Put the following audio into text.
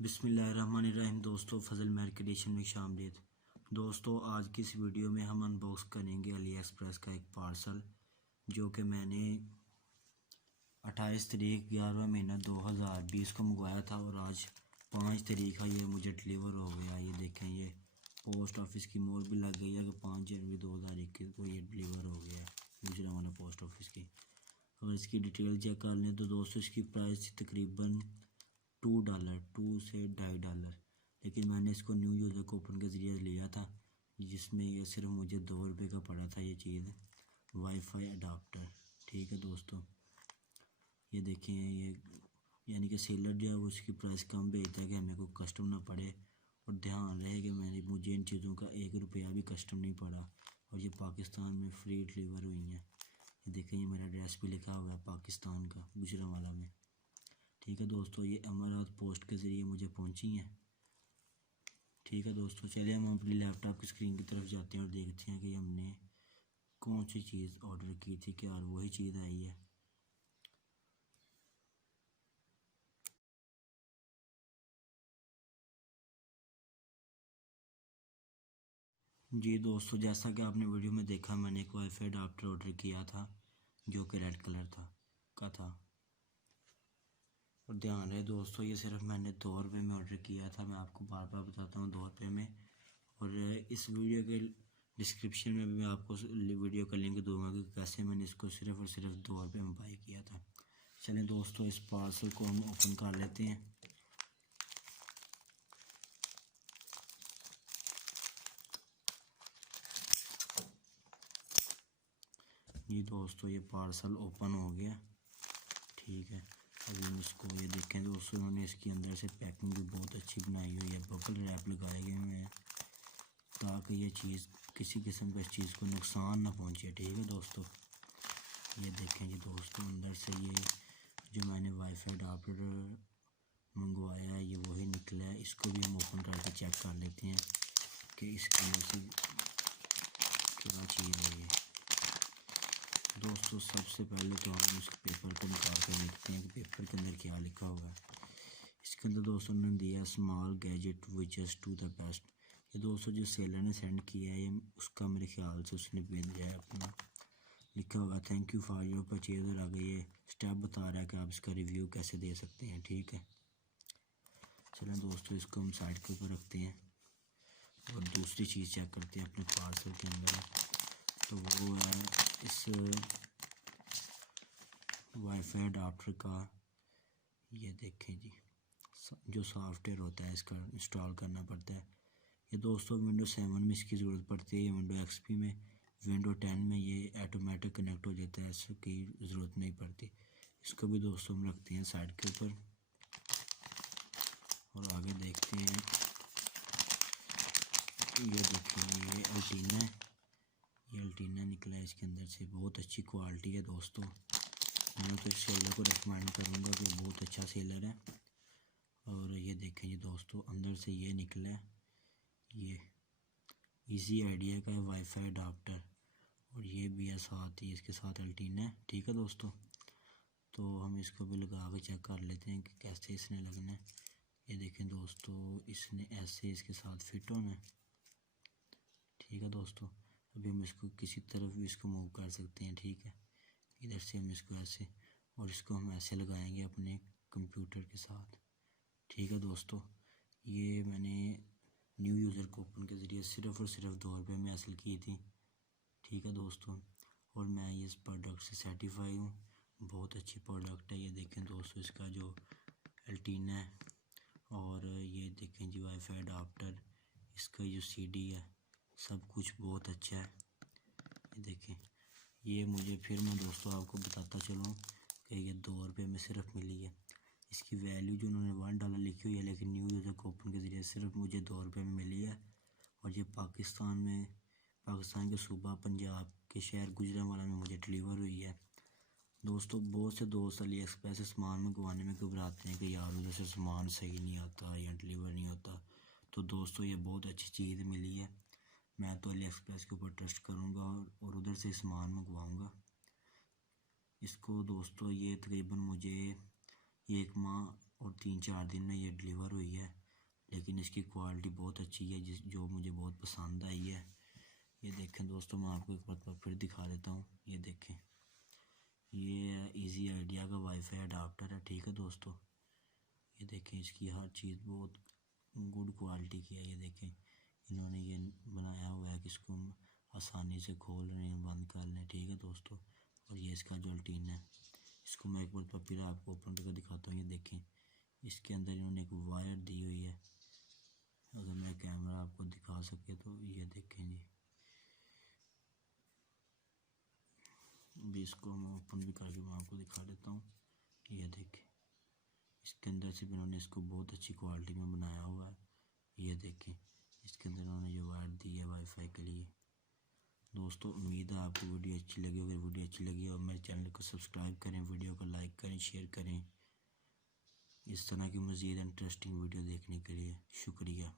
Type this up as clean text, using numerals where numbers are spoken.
बिस्मिल्लाहिर्रहमानिर्रहीम। दोस्तों, फ़ज़ल महर क्रिएशन में शामिलियत। दोस्तों, आज की इस वीडियो में हम अनबॉक्स करेंगे अली एक्सप्रेस का एक पार्सल जो कि मैंने 28 तारीख 11वां महीना 2020 को मंगवाया था और आज 5 तारीख का ये मुझे डिलीवर हो गया। ये देखें, ये पोस्ट ऑफिस की मोहर भी लग गई है कि 5 जनवरी 2021 को ये डिलीवर हो गया है गुजरांवाला पोस्ट ऑफिस की। अगर इसकी डिटेल चेक कर लें तो दोस्तों, इसकी प्राइस थी तकरीबन $2, 2 से $2.5, लेकिन मैंने इसको न्यू यूज़र कूपन के ज़रिए लिया था जिसमें ये सिर्फ मुझे $2 का पड़ा था। ये चीज़ वाईफाई अडाप्टर, ठीक है दोस्तों। ये देखें, ये यानी कि सेलर जो है वो इसकी प्राइस कम भेजता है कि हमें कोई कस्टम ना पड़े, और ध्यान रहे कि मुझे इन चीज़ों का ₹1 भी कस्टम नहीं पड़ा, और ये पाकिस्तान में फ्री डिलीवर हुई हैं। ये देखें, ये मेरा एड्रेस भी लिखा हुआ है पाकिस्तान का, गुजरांवाला में। ठीक है दोस्तों, ये अमरावती पोस्ट के ज़रिए मुझे पहुंची हैं। ठीक है दोस्तों, चलिए हम अपनी लैपटॉप की स्क्रीन की तरफ जाते हैं और देखते हैं कि हमने कौन सी चीज़ ऑर्डर की थी, क्या और वही चीज़ आई है। जी दोस्तों, जैसा कि आपने वीडियो में देखा, मैंने एक वाईफाई अडाप्टर ऑर्डर किया था जो कि रेड कलर था। और ध्यान रहे दोस्तों, ये सिर्फ मैंने $2 में ऑर्डर किया था। मैं आपको बार बार बताता हूँ, $2 में। और इस वीडियो के डिस्क्रिप्शन में भी मैं आपको वीडियो का लिंक दूंगा कि कैसे मैंने इसको सिर्फ और सिर्फ $2 में बाई किया था। चलें दोस्तों, इस पार्सल को हम ओपन कर लेते हैं। ये दोस्तों, ये पार्सल ओपन हो गया। ठीक है, अभी हम इसको, ये देखें दोस्तों, उन्होंने इसके अंदर से पैकिंग भी बहुत अच्छी बनाई हुई है। बबल रैप लगाए गए हुए हैं ताकि ये चीज़ किसी किस्म का इस चीज़ को नुकसान ना पहुंचे। ठीक है दोस्तों, ये देखें जी दोस्तों, अंदर से ये जो मैंने वाईफाई अडाप्टर मंगवाया है ये वही निकला है। इसको भी हम ओपन करके चेक कर लेते हैं कि इसके अंदर से क्या चीज़ है ये। दोस्तों, सबसे पहले तो हम इस पेपर को निकाल कर देखते हैं कि पेपर के अंदर क्या लिखा हुआ है। इसके अंदर दोस्तों ने दिया small gadget which is to the best. ये दोस्तों जो सेलर ने सेंड किया है, ये उसका मेरे ख्याल से उसने भेजा है अपना, लिखा होगा thank you for your purchase, और आगे ये स्टेप बता रहा है कि आप इसका रिव्यू कैसे दे सकते हैं। ठीक है, चलें दोस्तों, इसको हम साइड के ऊपर रखते हैं और दूसरी चीज़ चेक करते हैं अपने पार्सल के अंदर। तो वो है इस वाईफाई अडाप्टर का, ये देखें जी, जो सॉफ्टवेयर होता है इसका इंस्टॉल करना पड़ता है। ये दोस्तों विंडो 7 में इसकी ज़रूरत पड़ती है, विंडो एक्सपी में, विंडो 10 में ये ऑटोमेटिक कनेक्ट हो जाता है, इसकी ज़रूरत नहीं पड़ती। इसको भी दोस्तों हम रखते हैं साइड के ऊपर और आगे देखते हैं। ये देखिए, ये अल्टीना निकला है इसके अंदर से, बहुत अच्छी क्वालिटी है दोस्तों। मैं तो सेलर को रिकमेंड करूँगा कि बहुत अच्छा सेलर है। और ये देखें जी दोस्तों, अंदर से ये निकला है, ये इजी आइडिया का है वाईफाई अडाप्टर, और ये भी है साथ ही, इसके साथ अल्टीना है। ठीक है दोस्तों, तो हम इसको भी लगा के चेक कर लेते हैं कि कैसे इसने लगना है। ये देखें दोस्तों, इसने ऐसे इसके साथ फिट होना है। ठीक है दोस्तों, अभी हम इसको किसी तरफ भी इसको मूव कर सकते हैं। ठीक है, इधर से हम इसको ऐसे, और इसको हम ऐसे लगाएंगे अपने कंप्यूटर के साथ। ठीक है दोस्तों, ये मैंने न्यू यूज़र कूपन के ज़रिए सिर्फ़ और सिर्फ $2 में हासिल की थी। ठीक है दोस्तों, और मैं ये इस प्रोडक्ट से सेटिस्फाई हूँ, बहुत अच्छी प्रोडक्ट है। ये देखें दोस्तों, इसका जो एल्टीना है, और ये देखें जी वाईफाई अडाप्टर, इसका जो सीडी है, सब कुछ बहुत अच्छा है। ये देखें, ये मुझे फिर मैं दोस्तों आपको बताता चलूँ कि ये $2 में सिर्फ मिली है। इसकी वैल्यू जो उन्होंने $1 लिखी हुई है, लेकिन न्यू यूज़र कूपन के ज़रिए सिर्फ मुझे $2 में मिली है। और ये पाकिस्तान के सूबा पंजाब के शहर गुजरांवाला में मुझे डिलीवर हुई है। दोस्तों, बहुत से दोस्त अली एक्सप्रेस से सामान मंगवाने में घबराते हैं कि यार उधर से सामान सही नहीं आता या डिलीवर नहीं होता। तो दोस्तों, ये बहुत अच्छी चीज़ मिली है। मैं तो अली एक्सप्रेस के ऊपर ट्रस्ट करूँगा और उधर से सामान मंगवाऊँगा। इसको दोस्तों, ये तकरीबन मुझे 1 माह और 3-4 दिन में ये डिलीवर हुई है। लेकिन इसकी क्वालिटी बहुत अच्छी है, जो मुझे बहुत पसंद आई है। ये देखें दोस्तों, मैं आपको एक बार फिर दिखा देता हूँ। ये देखें, ये इजी आइडिया का वाईफाई अडाप्टर है, ठीक है दोस्तों। ये देखें, इसकी हर चीज़ बहुत गुड क्वालिटी की है। ये देखें, इन्होंने ये बनाया हुआ है कि इसको हम आसानी से खोल लें, बंद कर लें, ठीक है दोस्तों। और ये इसका जो टिन है, इसको मैं एक बार फिर आपको ओपन करके दिखाता हूँ। ये देखें, इसके अंदर इन्होंने एक वायर दी हुई है। अगर मैं कैमरा आपको दिखा सके तो ये देखें जी। अभी इसको मैं ओपन भी करके मैं आपको दिखा देता हूँ। ये देखें, इसके अंदर से भी इन्होंने इसको बहुत अच्छी क्वालिटी में बनाया हुआ है। ये देखें, इसके अंदर इन्होंने जो वायर दी है वाईफाई के लिए। दोस्तों, उम्मीद है आपको वीडियो अच्छी लगी। अगर वीडियो अच्छी लगी और मेरे चैनल को सब्सक्राइब करें, वीडियो को लाइक करें, शेयर करें। इस तरह की मज़ीद इंटरेस्टिंग वीडियो देखने के लिए शुक्रिया।